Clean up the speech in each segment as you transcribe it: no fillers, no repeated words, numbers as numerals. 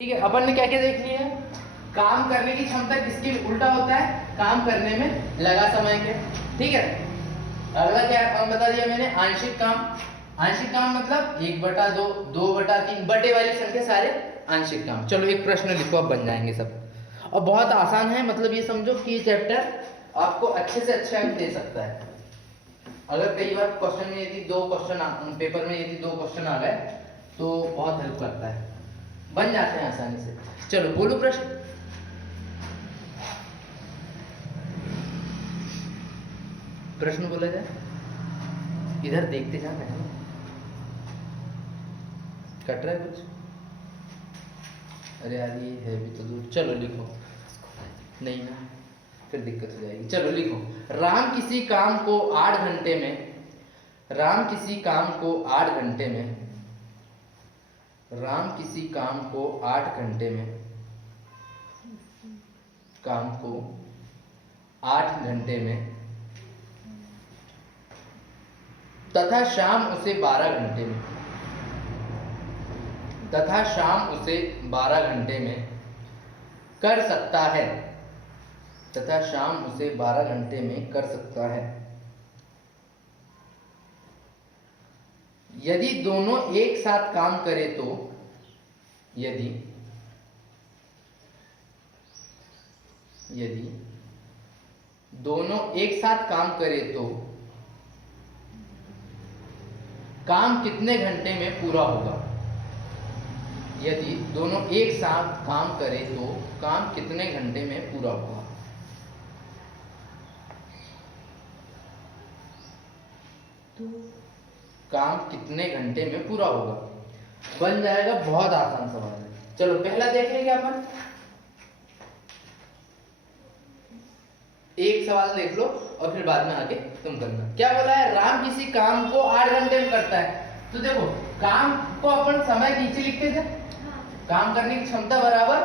ठीक है, अपन ने क्या क्या देख लिया है। काम करने की क्षमता किसके उल्टा होता है, काम करने में लगा समय के। ठीक है, अगला क्या बता दिया मैंने, आंशिक काम। आंशिक काम मतलब 1/2, 2/3 बटे वाली संख्या सारे आंशिक काम। चलो एक प्रश्न लिखो, अब बन जाएंगे सब। और बहुत आसान है, मतलब ये समझो कि ये चैप्टर आपको अच्छे से अच्छे अंक दे सकता है। अगर कई बार क्वेश्चन में यदि पेपर में यदि 2 क्वेश्चन आ गए तो बहुत हेल्प करता है, बन जाते हैं आसानी से। चलो बोलो प्रश्न। प्रश्न बोला जाए, इधर देखते जाना है। कट रहा है कुछ? अरे यार ये है भी तो दूर। चलो लिखो, नहीं ना फिर दिक्कत हो जाएगी। चलो लिखो, राम किसी काम को 8 घंटे में, राम किसी काम को 8 घंटे में, राम किसी काम को 8 घंटे में, काम को 8 घंटे में तथा शाम उसे 12 घंटे में, तथा शाम उसे 12 घंटे में कर सकता है, तथा शाम उसे 12 घंटे में कर सकता है। यदि दोनों एक साथ काम करे तो, यदि दोनों एक साथ काम करे तो काम कितने घंटे में पूरा होगा। यदि दोनों एक साथ काम करे तो काम कितने घंटे में पूरा होगा। तो काम कितने घंटे में पूरा होगा बन जाएगा। बहुत आसान सवाल है। चलो पहला देख लेंगे अपन, एक सवाल देख लो और फिर बाद में आगे तुम करना। क्या बोला है, राम किसी काम को 8 घंटे में करता है। तो देखो काम को अपन समय नीचे लिखते थे, काम करने की क्षमता बराबर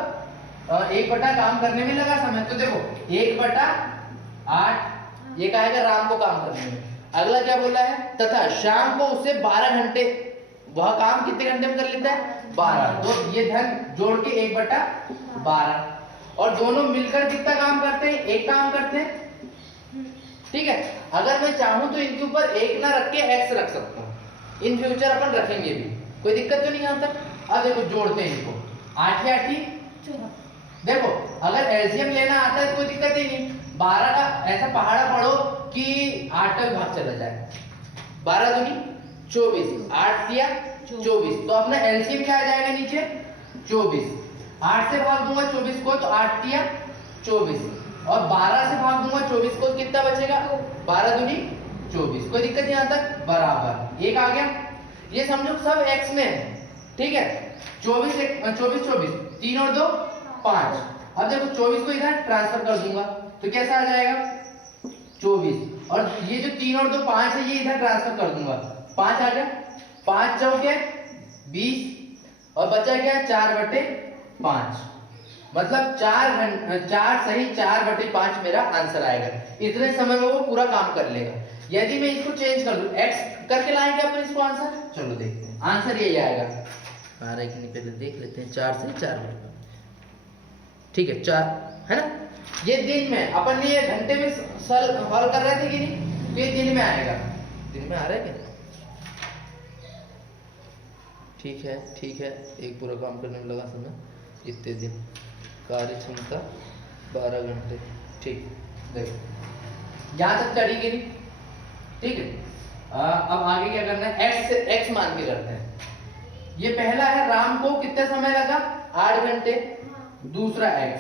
1/8 काम करने में लगा समय। तो देखो 1/8 ये क्या आएगा, राम को काम करने में। अगला क्या बोला है, तथा शाम को उसे 12 घंटे, वह काम कितने घंटे में कर लेता है, 12। तो ये धन जोड़ के 1/12, और दोनों मिलकर कितना काम करते हैं, एक काम करते हैं। ठीक है, अगर मैं चाहूं तो इनके ऊपर एक ना रख के एक्स रख सकता हूं, इन फ्यूचर अपन रखेंगे भी, कोई दिक्कत तो नहीं आता। अब देखो जोड़ते हैं इनको, 8 या 8, देखो अगर एलसीएम लेना आता है तो कोई दिक्कत ही नहीं। 12 का ऐसा पहाड़ा पढ़ो कि 8 तक भाग चला जाए, 12 दूनी 24, 8 दिया 24, तो अपना एलसीएम क्या आ जाएगा नीचे 24। 8 से भाग दूंगा 24 को तो 8 दिया 24, और 12 से भाग दूंगा 24 को कितना बचेगा, 12 दूनी 24, कोई दिक्कत नहीं आता, बराबर एक आ गया। ये समझो सब x में है। ठीक है, 24 3 और 2 5। अब देखो 24 को इधर ट्रांसफर कर दूंगा तो कैसा आ जाएगा 24, और ये जो 3 और 2 5 है ये इधर ट्रांसफर कर दूंगा, 5 आ गया। 5 चौके 20, और बचा क्या 4/5, मतलब 4 सही 4/5 मेरा आंसर आएगा। इतने समय में वो पूरा काम कर लेगा। यदि मैं इसको चेंज कर दूं, x करके लाएंगे अपन इसको आंसर। चलो देखते हैं, आंसर यही आएगा। आ रहा है कि नहीं पहले देख लेते हैं। 4 से 4/5, ठीक है 4 है ना। ये दिन में अपन ने ये घंटे में सॉल्व कर रहे थे कि नहीं, तो ये दिन में आएगा। दिन में आ रहा है क्या, ठीक है। एक पूरा काम करने में लगा समय इतने दिन, कार्य क्षमता 12 घंटे। ठीक, देखो यहाँ तक चढ़ी गई। ठीक है, अब आगे क्या करना है, x मान के करते हैं। ये पहला है, राम को कितना समय लगा 8 घंटे, दूसरा x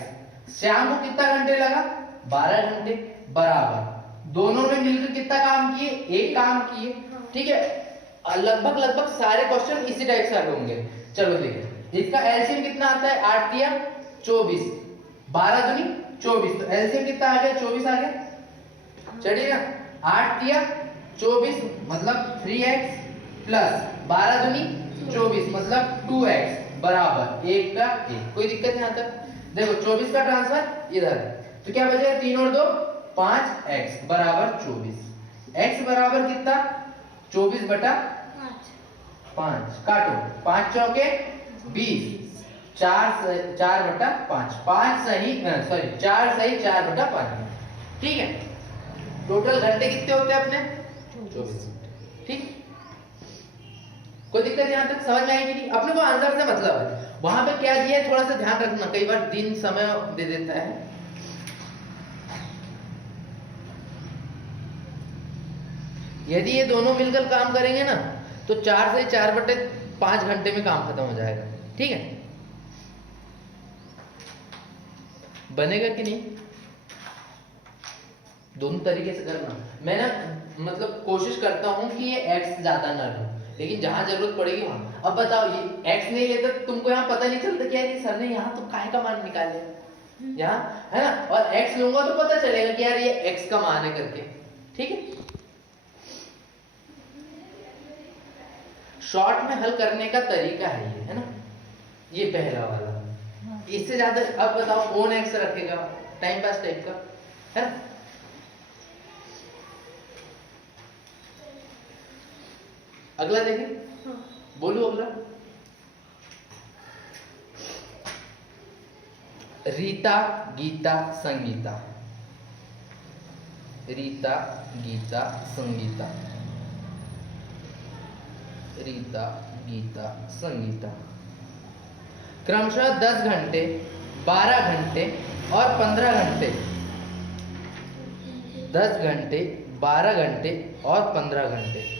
श्याम को कितना घंटे लगा 12 घंटे, बराबर दोनों ने मिलकर कितना काम किए, एक काम किए। ठीक है, लगभग सारे क्वेश्चन इसी टाइप से होंगे। चलो देखिए, इसका एलसीएम कितना आता है, 8 दिया 24, 12 दूनी 24, तो एलसीएम कितना आ गया 24 आ गया। चलिए ना, 8 दिया 24 मतलब 3x, प्लस 12 दूनी 24 मतलब 2x, बराबर 1 का 1, कोई दिक्कत नहीं आता। देखो 24 का ट्रांसफर इधर है, तो क्या बचेगा 3 और 2 5x बराबर 24। x बराबर कितना 24/5, काटो 5 चौके 20, 4/5, 5 सही, सॉरी 4 सही 4/5, ठीक है। टोटल घंटे कितने होते हैं अपने? 24, ठीक। कोई दिक्कत यहाँ तक समझ में आएगी नहीं? अपने को आंसर से मतलब है, वहां पे क्या दिया है थोड़ा सा ध्यान रखना, कई बार दिन समय दे देता है। यदि ये दोनों मिलकर काम करेंगे ना तो 4 से 4/5 घंटे में काम खत्म हो जाएगा, ठीक है। बनेगा कि नहीं? दोनों तरीके से करना। मैं ना मतलब कोशिश करता हूं कि ये x ज्यादा ना लो, लेकिन जहां जरूरत पड़ेगी वहां। अब बताओ ये x नहीं लेता तुमको यहाँ पता नहीं चलता क्या है सर ने यहाँ तो काय का मान निकाले यहाँ, है ना, और x लूंगा तो पता चलेगा कि यार ये x का मान है करके, ठीक है। शॉर्ट में हल करने का तरीका है ये, है ना, ये पहला वाला। इससे ज्यादा अब बताओ ओन एक्स रखेगा, टाइम पास टाइप का, है ना। अगला देखें, बोलो अगला। रीता गीता संगीता, रीता गीता संगीता, रीता गीता संगीता क्रमशः 10 घंटे, 12 घंटे और 15 घंटे, 10 घंटे, 12 घंटे और 15 घंटे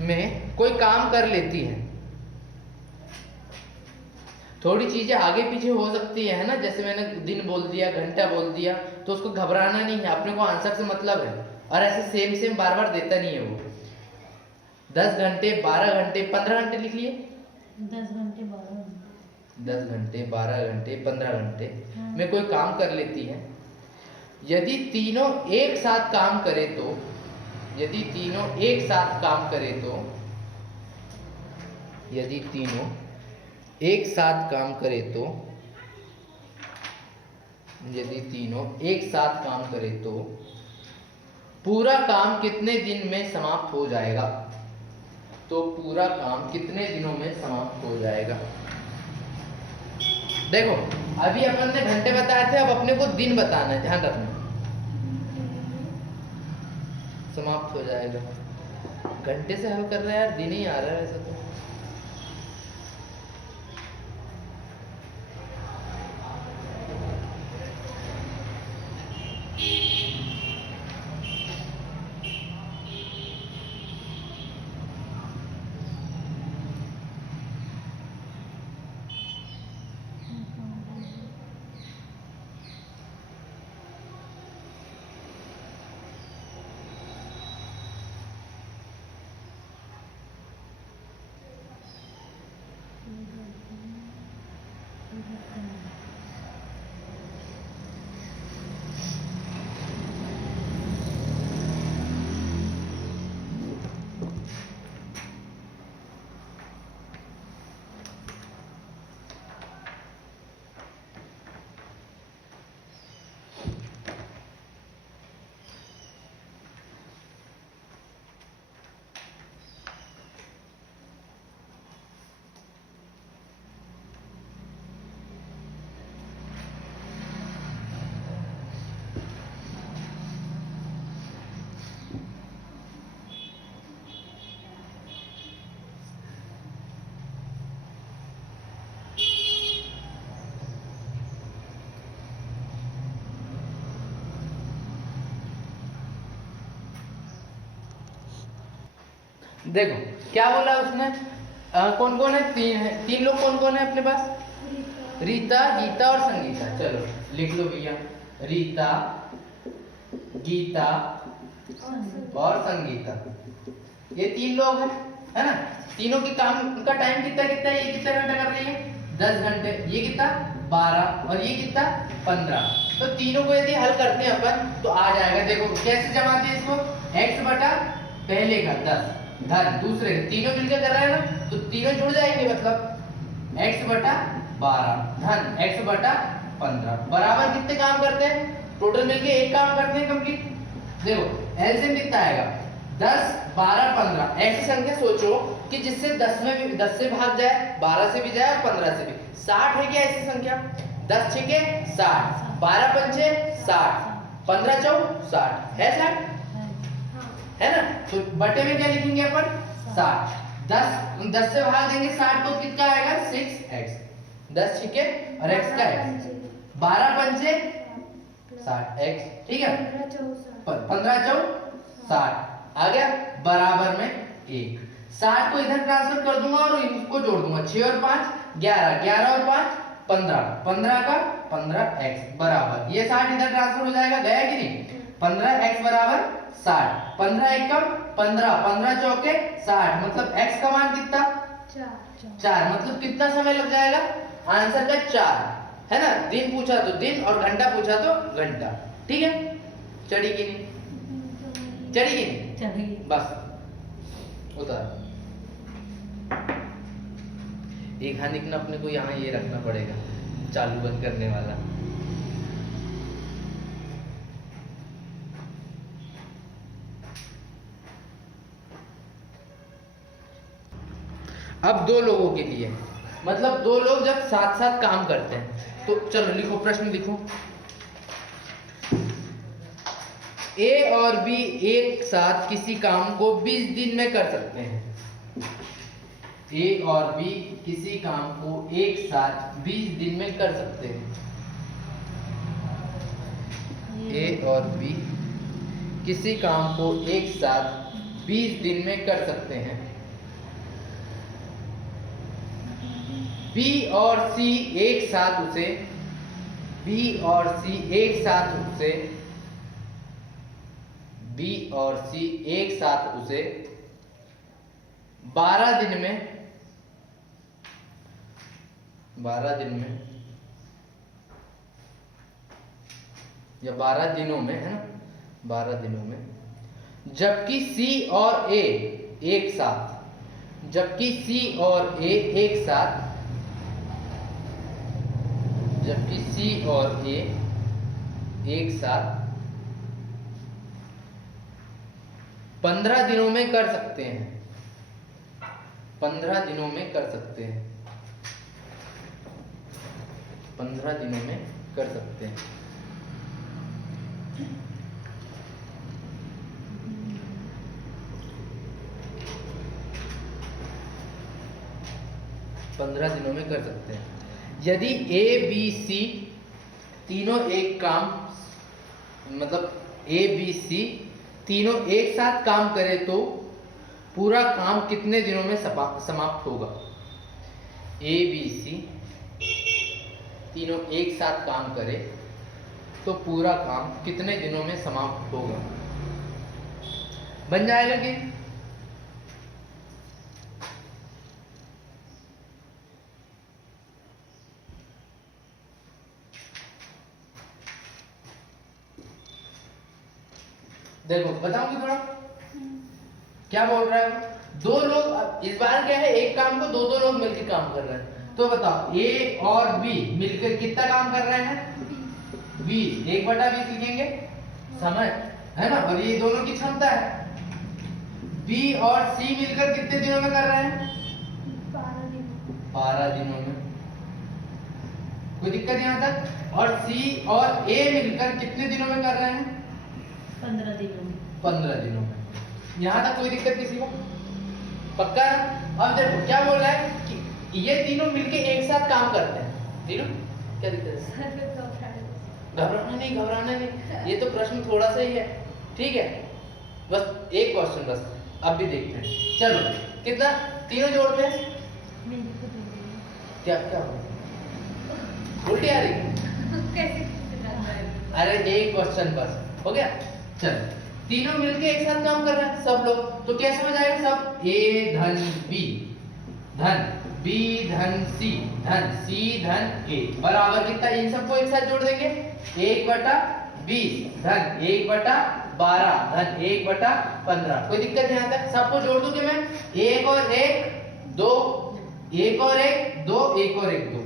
में कोई काम कर लेती है। थोड़ी चीजें आगे पीछे हो सकती है ना, जैसे मैंने दिन बोल दिया, घंटा बोल दिया, तो उसको घबराना नहीं है, अपने को आंसर से मतलब है। और ऐसे सेम सेम बार बार देता नहीं है वो। 10 घंटे, 12 घंटे, 15 घंटे लिख लिए। 10 घंटे 12 घंटे, 10 घंटे, 12 घंटे, 15 घंटे में कोई काम कर लेती है। यदि तीनों एक साथ काम करे तो, यदि तीनों एक साथ काम करे तो, यदि तीनों एक साथ काम करे तो, यदि तीनों एक साथ काम करे तो पूरा काम कितने दिन में समाप्त हो जाएगा? तो पूरा काम कितने दिनों में समाप्त हो जाएगा? देखो अभी अपन ने घंटे बताए थे, अब अपने को दिन बताना है, ध्यान रखना। समाप्त हो जाएगा, घंटे से हल कर रहा है यार, दिन ही आ रहा है ऐसा तो। देखो क्या बोला उसने, कौन कौन है? तीन लोग कौन कौन है अपने पास? रीता, गीता और संगीता। चलो लिख लो भैया, रीता, गीता और संगीता, ये 3 लोग हैं, है ना। तीनों की काम का टाइम कितना कितना है? ये कितना घंटा कर रही है? 10 घंटे। ये कितना? 12। और ये कितना? 15। तो तीनों को यदि हल करते हैं अपन तो आ जाएगा। देखो कैसे जमाते हैं इसको, x बटा पहले का 10 धन दूसरे, तीनों मिलकर कर रहा है ना, तो तीनों जुड़ जाएंगे, मतलब x बटा 12 धन x बटा 15 बराबर कितने काम करते हैं? टोटल मिलके एक काम करते हैं कंप्लीट। देखो एलसीएम कितना आएगा? 10, 12, 15। ऐसी संख्या सोचो कि जिससे 10 से भाग जाए, 12 से भी जाए और 15 से भी। 60 है क्या ऐसी संख्या? 10 छके 60, 12 पंचे 60, 15 चौ 60 है 60 है ना। तो बटे में क्या लिखेंगे अपन? 60। 10 से भाग देंगे 60 को, कितना आएगा? 6x। 10 छके और x का x, 12 पंचे 60x, ठीक है। 15 चौ 60 आ गया, बराबर में 1। 60 को इधर ट्रांसफर कर दूंगा और इसको जोड़ दूंगा। 6 और 5 11, 11 और 5 15, 15 का 15x बराबर, ये 60 इधर ट्रांसफर हो जाएगा, गया कि नहीं? 15x बराबर 60, 15 एकम 15, 15 चौके 60, मतलब x का मान कितना? 4। मतलब कितना समय लग जाएगा? आंसर का 4 है ना। दिन पूछा तो दिन और घंटा पूछा तो घंटा, ठीक है। चढ़ी कि नहीं? चढ़ी कि नहीं? चढ़ी। बस उतार। एक हाथ निकना अपने को यहाँ ये रखना पड़ेगा, चालू बंद करने वाला। अब 2 लोगों के लिए, मतलब 2 लोग जब साथ साथ काम करते हैं, तो चलो लिखो, प्रश्न लिखो। A और B एक साथ किसी काम को 20 दिन में कर सकते हैं। A और B किसी काम को एक साथ 20 दिन में कर सकते हैं। A और B किसी काम को एक साथ 20 दिन में कर सकते हैं। B और C एक साथ उसे B और C एक साथ उसे 12 दिन में 12 दिन में या 12 दिनों में, है ना, 12 दिनों में। जबकि C और A एक साथ, जबकि C और A एक साथ, जबकि C और A एक साथ 15 दिनों में कर सकते हैं। 15 दिनों में कर सकते हैं। 15 दिनों में कर सकते हैं। यदि A B C तीनों एक काम, मतलब A B C तीनों एक साथ काम करे तो पूरा काम कितने दिनों में समाप्त होगा? A B C तीनों एक साथ काम करे तो पूरा काम कितने दिनों में समाप्त होगा? बन जाएगा कि? देखो बताऊंगी थोड़ा क्या बोल रहा है। 2 लोग, इस बार क्या है, एक काम को 2 लोग मिलकर काम कर रहे हैं। तो बताओ A और B मिलकर कितना काम कर रहे हैं? 20, 1/20 लिखेंगे, समय है ना, और ये दोनों की क्षमता है। B और C मिलकर कितने दिनों में कर रहे हैं? 12 दिनों में। कोई दिक्कत यहाँ तक? और C और A मिलकर कितने दिनों में कर रहे हैं? 15 दिनों में। 15 दिनों में। यहाँ तक कोई दिक्कत किसी को? पक्का है? अब देखो क्या बोल रहा है कि ये तीनों मिलके एक साथ काम करते हैं। तीनों क्या दिक्कत है? घबराना नहीं, ये तो प्रश्न थोड़ा सा ही है, ठीक है। बस एक क्वेश्चन, बस अब भी देखते हैं। चलो कितना तीनों जोड़ते हैं? क्या क्या उल्टी आ रही? अरे एक क्वेश्चन बस हो गया। चल तीनों मिलके एक साथ काम कर रहे हैं सब लोग, तो क्या समझ आएगा? सब A धन B धन B धन C धन C धन A बराबर कितना? इन सबको एक साथ जोड़ देंगे, 1/20 धन 1/12 धन 1/15। कोई दिक्कत यहाँ तक? सबको जोड़ दूं कि मैं? 1 और 1 2, 1 और 1 2, 1 और 1 2,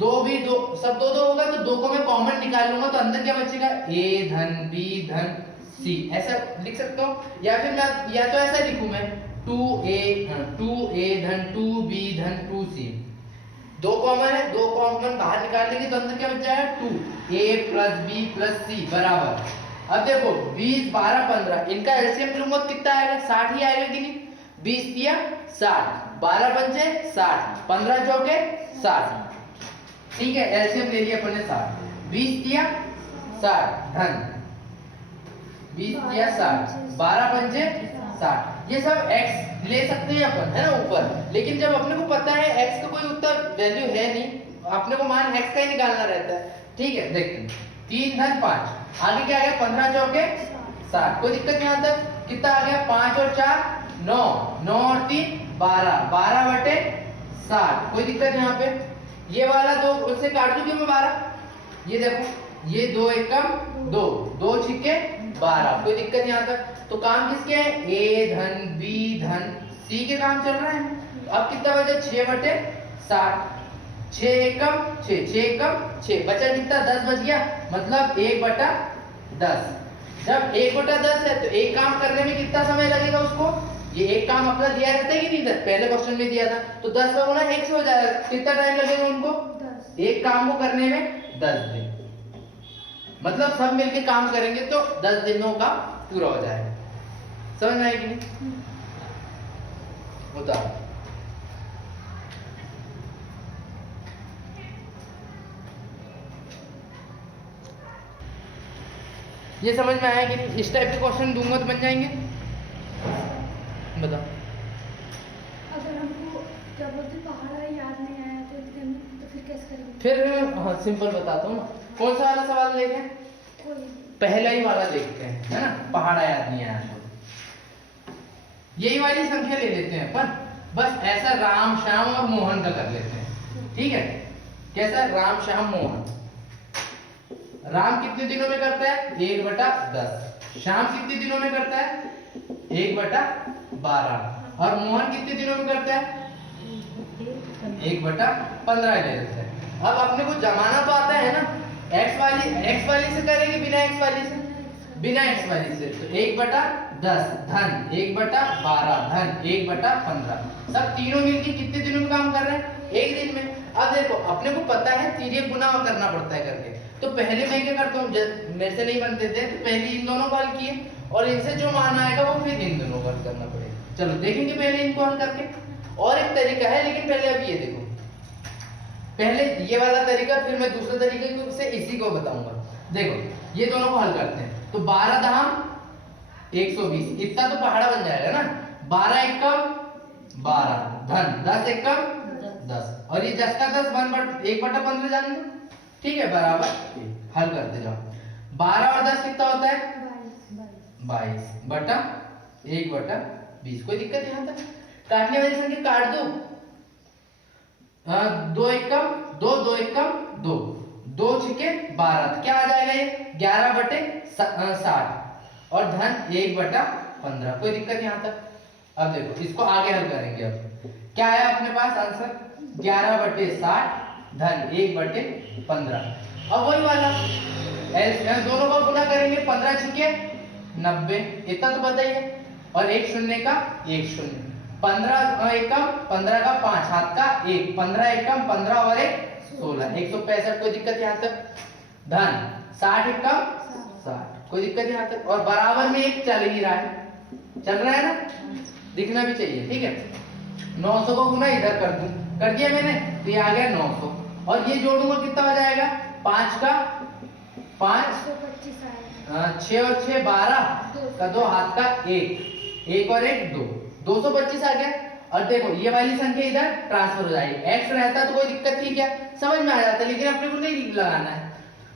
2 भी 2, सब 2 2 होगा तो 2 को मैं कॉमन निकाल लूंगा, तो अंदर क्या बचेगा? A धन B धन C, ऐसा लिख सकता हूँ। या फिर मैं या तो ऐसा लिखूं मैं 2a धन 2b धन 2c, दो कॉमन है, दो कॉमन बाहर निकाल लेंगे तो अंदर क्या बच जाएगा 2a plus b plus c बराबर। अब देखो 20 12 15 इनका एलसीएम लूंगा तो कितना आएगा 60 ही आएगा कि नहीं। 20 दिया 60, 12 पंचे 60, 15 चौके 60, ठीक है एलसीएम ले लिया अपन ने 60। 20 दिया 60 धन 20 दिया 60, 12 पंचे 60, ये सब x ले सकते हैं अपन है ना ऊपर, लेकिन जब अपने को पता है x का कोई उत्तर वैल्यू है नहीं, अपने को मान x का ही निकालना रहता है। ठीक है देखते हैं 3 धन 5, आगे क्या आ गया 15 चौके 60, कोई दिक्कत यहाँ तक। कितना आ गया 5 और 4 9, 9 और 3 12, 12 बटे 60, कोई दिक्कत यहाँ पे। ये वाला दो उससे काट दूं क्या मैं 12, ये देखो ये 2 एकम 2, 2 छिके 12, कोई दिक्कत यहाँ तक। तो काम किसके है a धन b धन c के काम चल रहा है। अब कितना बचा 6 बटे 60, 6 एकम 6, 6 एकम 6, बचा कितना 10 बच गया, मतलब 1 बटा 10। जब 1 बटा 10 है तो एक काम करने में कितना समय लगेगा उसको, ये एक काम अपना दिया रहता है कि नहीं, पहले क्वेश्चन में दिया था तो 10 का गुना 1 से हो जाएगा, कितना टाइम लगेगा उनको 10। एक काम को करने में 10 दिन, मतलब सब मिलके काम करेंगे तो 10 दिनों का पूरा हो जाएगा। समझ में आएगी नहीं बताओ। ये समझ में आया कि नहीं, इस टाइप के क्वेश्चन दूंगा तो बन जाएंगे। बताओ अगर हमको क्या बोलते पहाड़ा याद नहीं आया तो फिर कैसे करेंगे? फिर हाँ सिंपल बताता हूँ ना, कौन सा वाला सवाल लेंगे, पहला ही वाला देखते हैं है ना, पहाड़ा याद नहीं आया तो यही वाली संख्या ले लेते हैं अपन, बस ऐसा राम श्याम और मोहन का कर लेते हैं। ठीक है कैसा राम श्याम मोहन, राम कितने दिनों में करता है 1 बटा 10, श्याम कितने दिनों में करता है 1 बटा 12, और मोहन कितने दिनों में करता है 1 बटा 15 ले लेते हैं। अब अपने को जमाना तो आता है ना, x वाली से करेंगे बिना x वाली से, बिना x वाली से तो 1 बटा 10 धन 1 बटा 12 धन 1 बटा 15, सब तीनों मिलके कितने दिनों में काम कर रहे हैं 1 दिन में। अब देखो अपने को पता है तिर्यक गुना करना पड़ता है करके, तो पहले मैं क्या करता हूँ, मेरे से नहीं बनते थे तो पहले इन दोनों को हल किए और इनसे जो मान आएगा वो फिर इन दोनों को हल करना पड़ेगा। चलो देखेंगे पहले इनको हल करके। और एक तरीका है लेकिन पहले अब ये देखो, पहले ये वाला तरीका फिर मैं दूसरे तरीके से इसी को बताऊंगा। देखो ये दोनों को हल करते हैं तो 12 दहम 120, इतना तो पहाड़ा बन जाएगा ना, 12 एकम 12 धन 10 एकम 10, और ये 10 का 10 1 बटा 15 जानेंगे। ठीक है बराबर हल करते जाओ, 12 और 10 कितना होता है 22 बटा 1 बटा 20, कोई दिक्कत यहाँ तक। काटने वाली संख्या काट दो, 2 एकम 2, 2 एकम 2, 2 छिके 12, क्या आ जाएगा ये 11 बटे 60 और धन 1 बटा 15, कोई दिक्कत यहाँ तक। अब देखो इसको आगे हल करेंगे। अब क्या आया अपने पास आंसर 11 बटे 60 धन 1 बटे 15। अब वही वाला दोनों का गुना करेंगे, 15 छिके 90, इतना तो पता ही है, और एक शून्य का एक शून्य, 15 एकम 15 का 5 हाथ का 1, 15 एकम 15 और 1 16, 165, कोई दिक्कत यहाँ तक। धन 60 एकम 60, कोई दिक्कत यहाँ तक, और बराबर में एक चल ही रहा है, चल रहा है ना, दिखना भी चाहिए। ठीक है 900 को गुना इधर कर दूं, कर दिया मैंने तो ये आ गया 900, और ये जोड़ूंगा कितना हो जाएगा 5 का 5 6 और 6 12 का 2 हाथ का 1 और 1 2, 225 आ गया। और देखो ये वाली संख्या इधर ट्रांसफर हो जाएगी, x रहता तो कोई दिक्कत थी क्या, समझ में आ जाता, लेकिन अपने को नहीं लगाना है।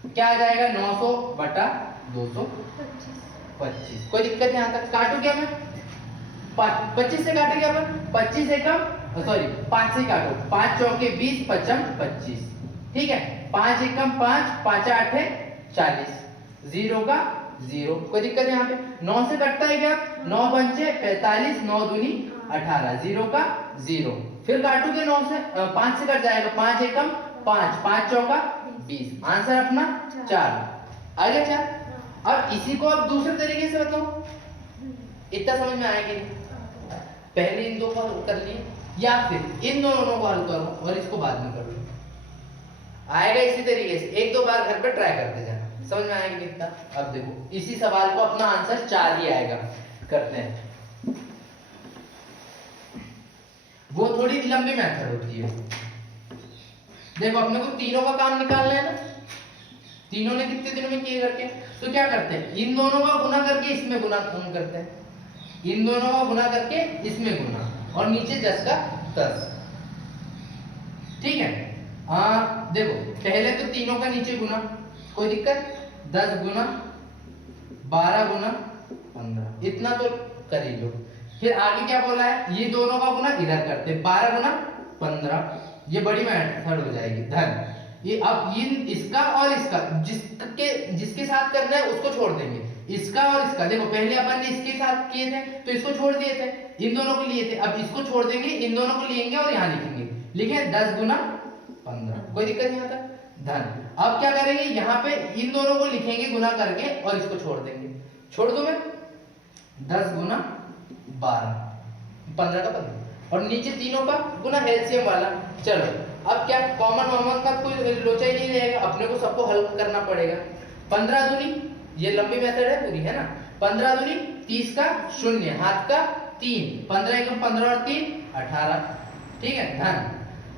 क्या आ जाएगा 900 बटा 225, कोई दिक्कत यहाँ तक। काटू क्या मैं 25 से काटे क्या अपन, 25 एकम सॉरी 5 से काटो, 5 चौके 20 पचम 25, ठीक है 5 एकम 5 5 8 40, 0 का 0, कोई दिक्कत यहाँ पे। 9 से कटता है क्या, 9 पंचे 45, 9 दूनी 18, 0 का 0, फिर काटोगे 9 से 5 से कट जाएगा, 5 एकम 5 5 चौका 20, आंसर अपना 4 आ गया 4। अब इसी को अब दूसरे तरीके से बताओ, इतना समझ में आएगी। पहले इन दो को हल कर लिए या फिर इन दोनों को हल करो और इसको बाद में कर लो। आएगा इसी तरीके से, एक दो बार घर पे ट्राई करते जाना, समझ में आएगा कितना। अब देखो इसी सवाल को अपना आंसर 4 ही आएगा। करते हैं, वो थोड़ी लंबी मेथड होती है। देखो अपने को तीनों का काम निकालना है ना, तीनों ने कितने दिनों में किए करके, तो क्या करते हैं, इन दोनों का गुना करके इसमें गुना करते हैं, इन दोनों का गुना करके इसमें गुना, और नीचे 10 का 10। ठीक है, देखो पहले तो तीनों का नीचे गुना, कोई दिक्कत, 10 गुना 12 गुना 15, इतना तो कर ही लो। फिर आगे क्या बोला है, ये दोनों का गुना इधर करते हैं, 12 गुना 15, ये बड़ी मेथड हो जाएगी धन। ये अब इन इसका और इसका जिसके साथ करना है उसको छोड़ देंगे, इसका और इसका। देखो पहले अपन ने इसके साथ किए थे तो इसको छोड़ दिए थे, इन दोनों को लिए थे, अब इसको छोड़ देंगे, इन दोनों को लेंगे और यहाँ लिखेंगे, लिखे 10 गुना 15, कोई दिक्कत नहीं आता धन। अब क्या करेंगे, यहाँ पे इन दोनों को लिखेंगे गुना करके और इसको छोड़ देंगे, छोड़ दो मैं 10 गुना 12, 15 का 15, और नीचे तीनों का गुना एलसीएम वाला। चलो अब क्या, कॉमन वॉमन का कोई लोचा ही नहीं रहेगा, अपने को सबको हल करना पड़ेगा। 15 दूनी, ये लंबी मेथड है पूरी, है ना, 15 दूनी 30 का शून्य, हाथ का 3, 15 एकम 15 और 3 18, ठीक है धन।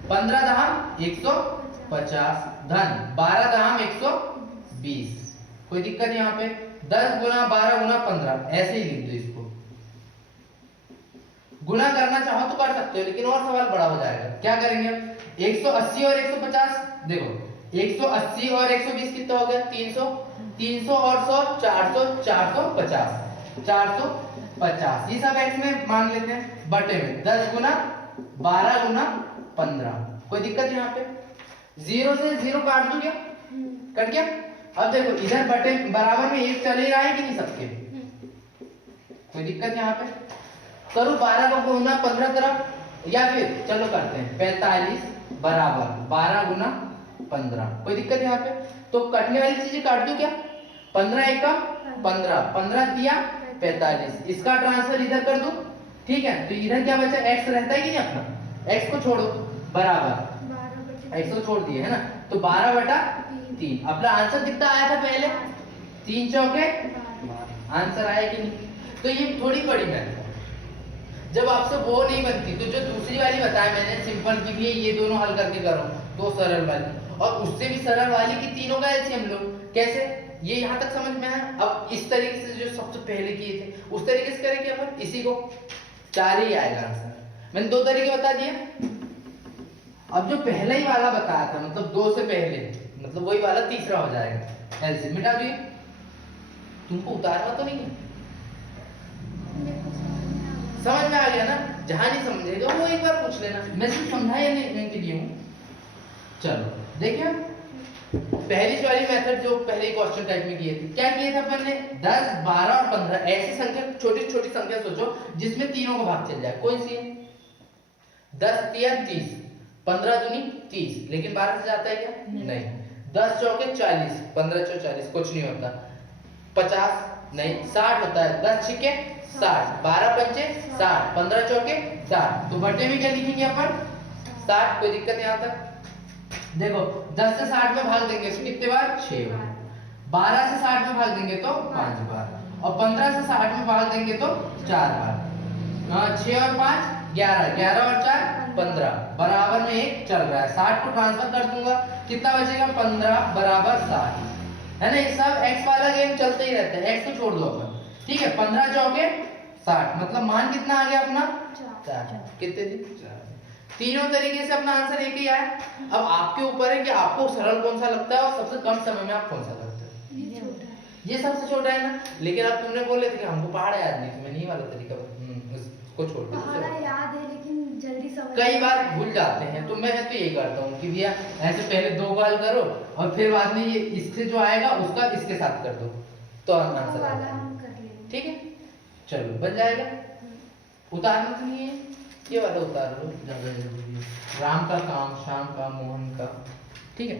15 दहम 150 धन, 12 दहम 120, कोई दिक्कत यहाँ पे। 10 गुना 12 गुना 15, ऐसे ही लिख दो इसको। गुना करना चाहो तो कर सकते हो, लेकिन और सवाल बड़ा हो जाएगा। क्या करेंगे, 180 और 150, देखो 180 और 120 कितना हो गया, 300, 300 और 100 400, 450, 450, ये सब x में मान लेते हैं, बटे में 10 गुना 12 गुना 15, कोई दिक्कत यहाँ पे। 0 से 0 काट दूं क्या, कट गया। अब देखो इधर बटे बराबर में 1 चल ही रहा है कि नहीं सबके, कोई दिक्कत यहाँ पे। करूँ 12 को गुना 15 तरफ, या फिर चलो करते हैं 45 बराबर 12 गुना 15, कोई दिक्कत यहाँ पे। तो कटने वाली चीजें काट दूं क्या, 15 एकम 15, 15 दिया 45, इसका ट्रांसफर इधर कर दूं, ठीक है। तो इधर क्या बचा, x रहता है कि नहीं अपना, x को छोड़ो, बराबर x को छोड़ दिए है ना, तो 12 बटा 3, अपना आंसर कितना आया था पहले, 3 चौके, आंसर आया कि नहीं। तो ये थोड़ी बड़ी मेथड, जब आपसे वो नहीं बनती तो जो दूसरी वाली बताया मैंने सिंपल की भी, ये दोनों हल करके करो, दो सरल वाली, और उससे भी सरल वाली की तीनों का एलसीएम लो। कैसे, ये यहाँ तक समझ में आया। अब इस तरीके से जो सबसे पहले किए थे उस तरीके से करेंगे अपन, इसी को 4 ही आएगा आंसर। मैंने 2 तरीके बता दिए। अब जो पहला ही वाला बताया था, मतलब 2 से पहले, मतलब वही वाला तीसरा हो जाएगा, एलसीएम मिटा दिए। तुमको उतारना तो नहीं है, समझ में आ गया ना। जहां नहीं समझेगा वो एक बार पूछ लेना, मैं सिर्फ समझाने के लिए हूं। चलो देखिए, पहली वाली मेथड जो पहले क्वेश्चन टाइप में किए थे, क्या किए थे अपन ने, 10 12 और 15 ऐसी संख्या, छोटी छोटी संख्या सोचो जिसमें तीनों का भाग चल जाए। कौन सी है, 10 तिया 30, 15 दूनी 30, लेकिन 12 से जाता है क्या, नहीं। 10 चौके 40, 15 चौके 40, कुछ नहीं होता। 50 नहीं, 60 होता है, 10 छिके 60, 12 पंचे 60, 15 चौके 60, तो बटे में क्या लिखेंगे अपन, 60, कोई दिक्कत यहाँ तक। देखो 10 से 60 में भाग देंगे तो कितने बार, 6 बार। 12 से 60 में भाग देंगे तो 5 बार, और 15 से 60 में भाग देंगे तो 4 बार। 6 और 5 11, 11 और 4 15, बराबर में 1 चल रहा है। 60 को ट्रांसफर कर दूंगा, कितना बचेगा, 15 बराबर 60, है ना। ये सब x वाला गेम चलते ही रहता है, x को छोड़ दो अपन, ठीक है। 15 चौके 60, मतलब मान कितना आ गया अपना, 4, कितने थे, 4। तीनों तरीके से अपना आंसर एक ही आया। अब आपके ऊपर है कि आपको सरल कौन सा लगता है और सबसे कम समय में आप कौन सा करते हैं। ये सबसे छोटा है ना, लेकिन अब तुमने बोले थे कि हमको पहाड़ याद नहीं, तो मैंने ये वाला तरीका उसको छोड़ दिया। पहाड़ा याद है लेकिन जल्दी समझ कई बार भूल जाते हैं, तो मैं तो यही करता हूँ कि भैया ऐसे पहले 2 बार करो और फिर बाद में ये इससे जो आएगा उसका इसके साथ कर दो, तो आंसर आ जाएगा, ठीक है। चलो बन जाएगा। उतारना तो नहीं है, ये वाला उतार लो, ज्यादा जरूरी है। राम का काम शाम का मोहन का, ठीक है।